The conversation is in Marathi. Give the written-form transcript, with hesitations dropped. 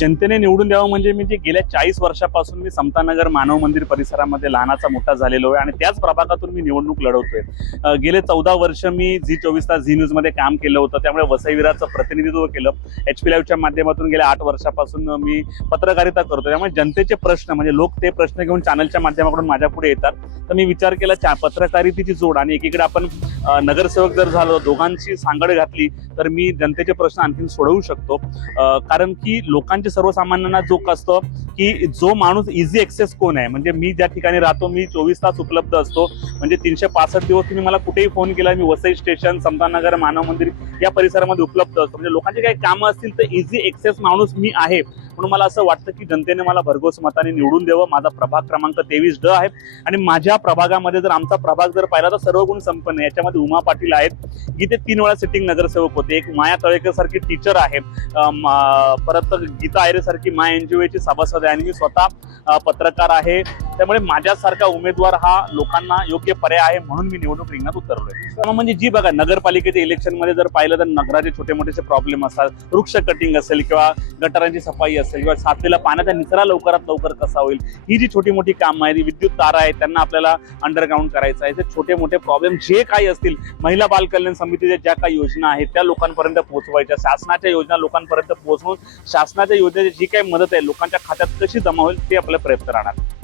जनतेने निवडून द्यावं म्हणजे मी जे गेल्या 40 वर्षापासून मी समतानगर मानव मंदिर परिसरामध्ये लहानाचा मोठा झालेलो आहे आणि त्याच प्रभागातून मी निवडणूक लढवतोय। गेले 14 वर्ष मी झी24 तास झी न्यूज मध्ये काम केलं होतं, त्यामुळे वसईविराचं प्रतिनिधित्व केलं। HP लाईव्हच्या माध्यमातून गेल्या 8 वर्षापासून मी पत्रकारिता करतो, त्यामुळे जनतेचे प्रश्न म्हणजे लोक ते प्रश्न घेऊन चॅनलच्या माध्यमातून माझ्या पुढे येतात। तर मी विचार केला पत्रकारितेची जोड आणि एकीकडे आपण नगरसेवक जर झालो, दोघांची सांगड घातली तर मी जनतेचे प्रश्न आणखीन सोडवू शकतो। कारण की लोकांचे सर्वसामान्यांना जो असतो की जो माणूस इझी ऍक्सेस कोण आहे, म्हणजे मी ज्या ठिकाणी राहतो मी 24 तास उपलब्ध असतो, म्हणजे 365 दिवस तुम्ही मला कुठेही फोन केला मी वसई स्टेशन, समतानगर, मानव मंदिर या परिसरामध्ये उपलब्ध असतो। म्हणजे लोकांचे काही कामं असतील तर इझी ऍक्सेस माणूस मी आहे, म्हणून मला असं वाटतं की जनतेने मला भरघोस मताने निवडून द्यावं। माझा प्रभाग क्रमांक 23D आहे आणि माझ्या प्रभागामध्ये जर आमचा प्रभाग जर पाहिला तर सर्व गुण संपन्न आहे। याच्यामध्ये उमा पाटील आहेत, गीते 3 वेळा सिटिंग नगरसेवक होते, एक माया तळेकर सारखी टीचर आहे, परत गीता आयरे सारखी माय NGO ची सभासद आहे आणि मी स्वतः पत्रकार आहे। त्यामुळे माझ्यासारखा उमेदवार हा लोकांना योग्य पर्याय आहे, म्हणून मी निवडणूक रिंगणात उतरलोय। म्हणजे जी बघा नगरपालिकेच्या इलेक्शन मध्ये जर पाहिलं तर नगराचे छोटे मोठे प्रॉब्लेम असतात, वृक्ष कटिंग असेल किंवा गटारांची सफाई असेल किंवा साचलेला पाण्याचा निचरा लवकरात लवकर कसा होईल, ही जी छोटी मोठी कामं आहेत, विद्युत तारा आहेत त्यांना आपल्याला अंडरग्राऊंड करायचं आहे, ते छोटे मोठे प्रॉब्लेम जे काही असतील, महिला बाल कल्याण समितीच्या ज्या काही योजना आहेत त्या लोकांपर्यंत पोहोचवायच्या, शासनाच्या योजना लोकांपर्यंत पोहोचवून शासनाच्या योजनेची जी काही मदत आहे लोकांच्या खात्यात कशी जमा होईल ते आपला प्रयत्न राहणार।